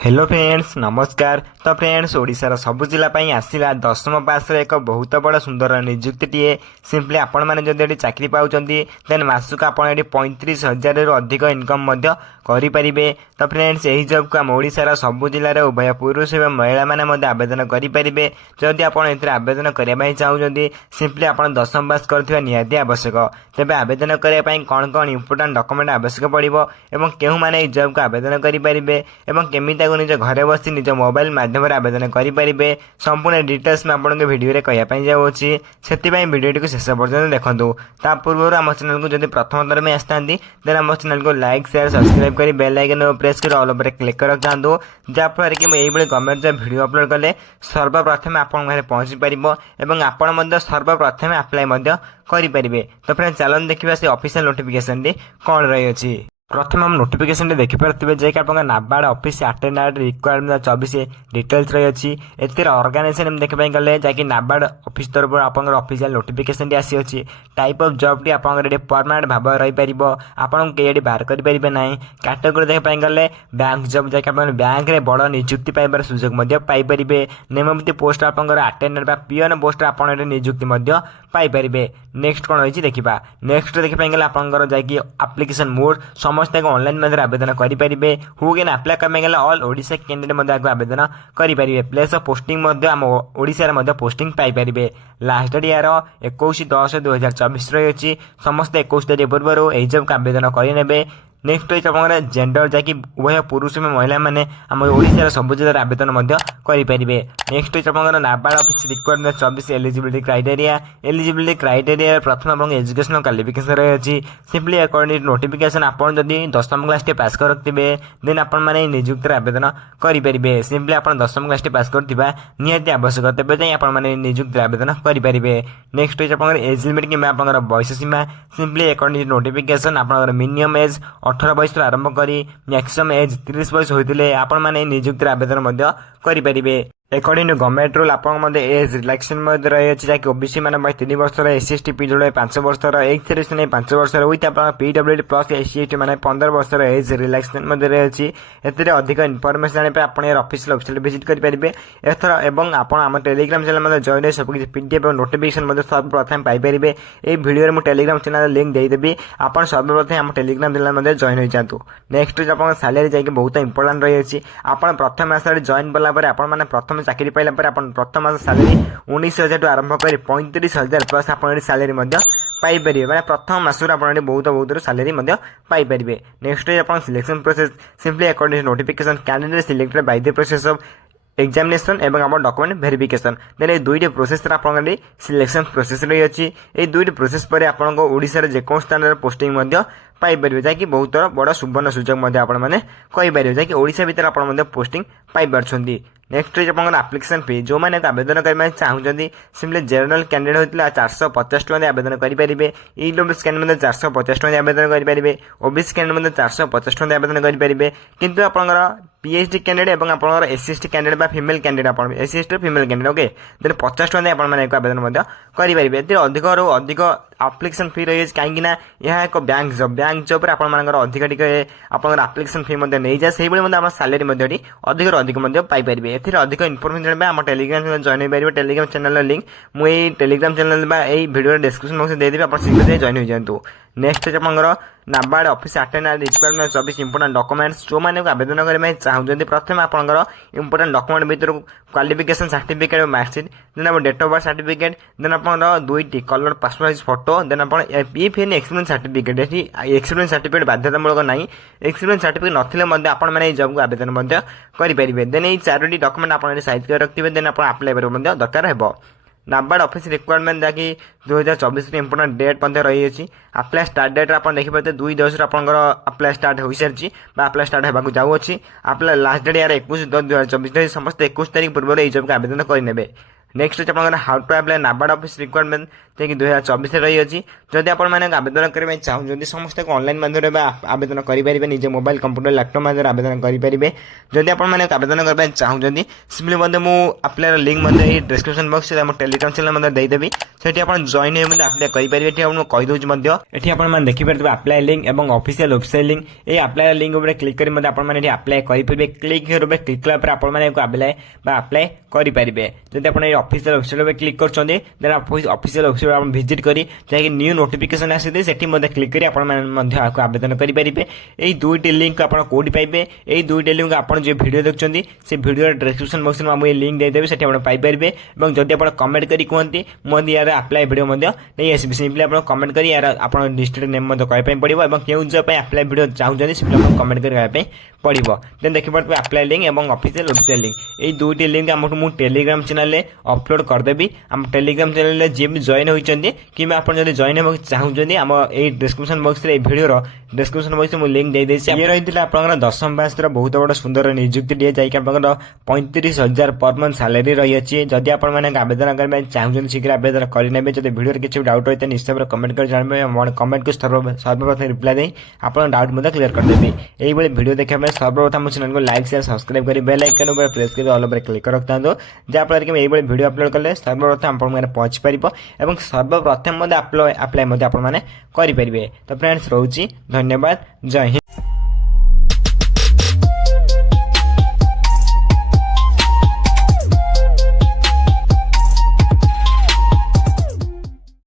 Hello friends नमस्कार। तो friends ओडिशार सबु जिला पई आसिला 10th पास एक बहुत बड़ सुंदर नियुक्तिटीए। सिंपली आपण मैंने जदि चाकरी पाउचंती देन मासक आपण एटी 35,000 रु अधिक इनकम मध्य करि परिबे। तो फ्रेंड्स एही जॉब को हम ओडिशार सबु जिल्ला रे उभय पुरुष एवं महिला माने मध्य आवेदन करि परिबे। जदि आपण एथिरे आवेदन करिया पई चाहुचंती सिंपली आपण 10th पास करथिबा निहाती आवश्यक। तेबे आवेदन करिया पई कोन कोन इंपोर्टेंट डॉक्यूमेंट आवश्यक पड़िबो एवं केहु माने ए जॉब को आवेदन करि परिबे एवं केमिता निज घरे बसी निज मोबाइल माध्यम आवेदन करेंगे संपूर्ण डिटेल्स में आपको भिडियो कहवाई जाऊँगी से भिडियो शेष पर्यटन देखूँ। ता पूर्व आम चैनल को जब प्रथम थर में आसता देन आम चैनल को लाइक शेयर सब्सक्राइब कर बेल आइकन प्रेस कर ऑल पर क्लिक कर रखिंतु जहाँफल कि मुझे गवर्नमेंट जब भिडियो अपलोड कले सर्वप्रथम आपन घरे पहुँची पार आपण सर्वप्रथम आप्लाय करेंगे। तो फ्रेंड्स चलन देखा से ऑफिशियल नोटिफिकेशन कौन रही। प्रथम हम नोटिफिकेशन देखिपे जे आप NABARD office attendant requirement 24 details रही है। ऑर्गेनाइजेशन देखा गले जैकि नाबार्ड ऑफिस तरफ आप ऑफिशियल नोटिफिकेशन आसी अच्छी टाइप ऑफ जॉब टी आप परमानेंट भाव रही पार आपन कई बाहर करेंगे ना। कैटेगोरी देखा गले बैंक जॉब जैकि बैंक में बड़ नियुक्ति पाइबार सुजोग पाइपर। नियमित पोस्ट आप अटेंडेंट पियन पोस्ट आप नियुक्ति पाइपर। नेक्स्ट कौन रही देखा नेक्स्ट देखा गले आप एप्लिकेशन मोड समस्त ऑनलाइन मध्य आवेदन करेंगे। हु कैन अप्लाई करने गले ऑल ओडिशा कैंडिडेट आवेदन करेंगे। प्लेस ऑफ पोस्टिंग आम ओडिशा पोस्टिंग पाइपर। लास्ट डेट यार 21/10/2024 रही अच्छी समस्त 21 तारीख पूर्व यही जब आवेदन करे। नेक्स्ट रही आप जेंडर जैकि उभय पुरुष में महिला मैंने आम ओडिशार सब जिले आवेदन करेंगे। नेक्स्ट रही आप NABARD office requirement 24 eligibility criteria प्रथम आप एजुकेशनल क्वालिफिकेशन रही अच्छी सिंपली अकॉर्डिंग नोटिफिकेशन आपड़ जदि 10th क्लास टे पास कर देन आपण मैंने नियुक्ति आवेदन करेंगे। सिंपली आप 10th क्लास टे पास करवा निहाती आवश्यक तेज जाए आपने नियुक्ति आवेदन करेंगे। नेक्स्ट रही आप एज लिमिट कि बयस सीमा सिंपली अकॉर्डिंग नोटिफिकेशन आप मिनिमम एज 18 बयस आरंभ कर मैक्सिमम एज 30 बयस होते आपण मैंने नियुक्ति आवेदन करेंगे। अकॉर्डिंग टू गवर्नमेंट रूल आप एज रिलैक्सेशन रही है जैकि ओबीसी मान 3 वर्ष एससी एसटी पीडब्ल्यू 5 वर्ष एज सर्विस 5 वर्ष विथ आप पीडब्ल्यूडी प्लस एससी एसटी मैंने 15 वर्ष एज रिलैक्सेशन रही है। एथिरे अधिक इनफॉरमेशन जानापे आप ऑफिशियल वेबसाइट विजिट करेंगे। एथर एवं आप आम टेलीग्राम चैनल जॉइन सब किसी पीडीएफ और नोटिफिकेशन सर्वप्रथम पाइपर। ये भिडियो मुझे टेलीग्राम चैनल लिंक देदेवी आप सर्वप्रथम आम टेलीग्राम चैनल जॉइन हो जातु। नेक्स्ट आप सैलरी जाकि बहुत इंपोर्टेंट रही है। आप प्रथम मास जॉइन कलापर आप प्रथम चाकरी पाइला पर अपन प्रथम मास सैलरी 19,000 आरंभ कर 35,000 प्लस आप सैलरी पाइपर मैंने प्रथम मासर आप बहुत सैलरी पाइपर। नेक्स्ट आप selection process simply according notification candidate selected by the process of examination एवं आप डॉक्यूमेंट वेरिफिकेशन देन ये दुईटी प्रोसेस आप सिलेक्शन प्रोसेस रही अच्छी। ये दुईटी प्रोसेस पर आपको ओडिशा जेको स्थान पोस्टिंग पाइपर जैकि बहुत बड़ा सुवर्ण सुजोग आपरे जैकि ओडिशा भितर आप पोस्टिंग पाइपर। नेक्स्ट रही आप आप्लिकेशन फी जो मैंने आवेदन करने चाहते सिंपली जनरल कैंडिडेट होता 450 टका आवेदन करेंगे। ईडब्ल्यूएस कैंडिडेट 450 टका आवेदन करेंगे। ओबीसी कैंडिडेट 450 टका आवेदन करेंगे। किंतु आप पीएचडी कैंडिडेट और आप SC ST candidate female candidate आप SC ST female candidate okay then 50 टका आप आवेदन करेंगे। अधिक अधिक आप्लिकेशन फी रही है कहीं यह एक बैंक जॉब अधिक टे आप आप्लिकेशन फी नहीं जाए से सैलरी अधिक अधिक पाइपर। एथिरे अधिक इनफॉरमेशन जानबे आम टेलीग्राम चैनल जॉइन हो पारे। टेलीग्राम चैनल लिंक मुझे Telegram channel video description box देदेवी आप शीघ्र जॉइन हो जातु। नेक्स्ट आप NABARD office attendant requirement 24 important documents जो मैंने आवेदन करने चाहते प्रथम आप इंपोर्टेंट डॉक्यूमेंट भर क्वालिफिकेशन सर्टिफिकेट मार्कशीट देन आप date of birth certificate then आप दुईटी colour passport size photo then आप पीएफ एक्सपीरियंस सर्टिफिकेट ये एक्सपीरियंस सर्टिफिकेट बाध्यतामूलक ना। एक्सपीरियंस सर्टिफिकेट नथिले आपण मैंने जॉब को आवेदन करेंगे। देन ये 4टी डॉक्यूमेंट आप साइज कर रखिए देन आप अप्लाई कर दरकार है। नाबार्ड ऑफिस रिक्वायरमेंट जैकि 2024 इंपोर्टेंट डेट रही है। अप्लाई स्टार्ट डेट आप देखिए 2/10 आप अप्लाई स्टार्ट हो सारी अप्लाई स्टार्ट होगा जाऊँगी। अप्लाई लास्ट डेट यार 21/10/2024 समस्त 21 तारीख पूर्व यही जॉब को आवेदन करेंगे। नेक्स्ट आप how to apply NABARD office requirement जैकि 2024 रही है। जदि आप आवेदन करने चाहते समस्त ऑनलाइन माध्यम आवेदन करेंगे निजे मोबाइल कंप्यूटर लैपटॉप माध्यम आवेदन करेंगे। जदि आप आवेदन करने चाहते सिंपली मुझे apply link description box Telegram channel देदेवी সেটি আপনার জয়েন হয়ে মধ্যে আপ্লাই করে এটি আপনার কইদেছি মধ্যে এটি আপনার দেখিপারে আপ্লাই লিঙ্ক এবং অফিসিয়াল ওয়েবসাইট লিঙ্ক এই আপ্লাই লিঙ্ক উপরে ক্লিক করে মধ্যে আপনার এটি আপ্লাই করে ক্লিক উপরে ক্লিক কলা পরে আপনার আপ্লাই বা আপ্লাই করে যদি আপনার এই অফিসিয়াল ওয়েবসাইট উপরে ক্লিক করছেন দেন অফিসিয়াল ওয়েবসাইট আপনার ভিজিট করে যাই নিউ নোটিফিকেশন আসিছে সেটি মধ্যে ক্লিক করে আপনার আবেদন করে এই দুইটি লিঙ্ক আপনার কোটি পাইবে এই দুইটি লিঙ্ক আপনার যে ভিডিও দেখছেন সে ভিডিওর ডেসক্রিপশন বক্স में ये लिंक देदेवि सेठी आपण पाई परिबे एवं जदि आपण कमेंट करी कहंती मो यार अप्लाई वीडियो मध्य नहीं आसीबे सिंपली आपण कमेंट करी यार आपण डिस्ट्रिक्ट नेम मध्य कहि पई पड़िबो एवं केउ जॉब पे अप्लाई वीडियो चाहउजनी सिंपली आपण कमेंट करी कहि पई पड़िबो देन देखि पड़बे अप्लाई लिंक एवं ऑफिशियल वेबसाइट लिंक ए दुईटी लिंक हमटु मु टेलीग्राम चैनल रे अपलोड कर देबी हम टेलीग्राम चैनल रे जे भी जॉइन होइचंदी किबा आपण जदि जॉइन होबो चाहउजनी हम ए डिस्क्रिप्शन बॉक्स रे वीडियो रो डिस्क्रिप्शन बॉक्स में लिंक दे देछि ये रहितला आपनकर 10th बैच रो बहुत बड़ सुंदर नियुक्ति दिए जाई कि आपनकर 35,000 पर मंथ सैलरी रही अच्छी जदि आपण माने आवेदन करबे चाहउछन शीघ्र आवेदन करि नेबे जदि वीडियो रे किछि डाउट होइते निश्चय भाबे कमेंट कर जानबे मोर कमेंट को सर्वप्रथम रिप्लाई देई आपण डाउट मते क्लियर कर देबे एई बळे वीडियो देखा में सर्वप्रथम चैनल को लाइक शेयर सब्सक्राइब करी बेल आइकन ऊपर प्रेस करी ऑल ऊपर क्लिक कर रखतांदो जा फल कि एई बळे वीडियो अपलोड करले सर्वप्रथम आपण माने पहुंच परिबो एवं सर्वप्रथम मते अप्लाई मते आपण माने करि परिबे तो फ्रेंड्स रहउची धन्यवाद जय हिंद।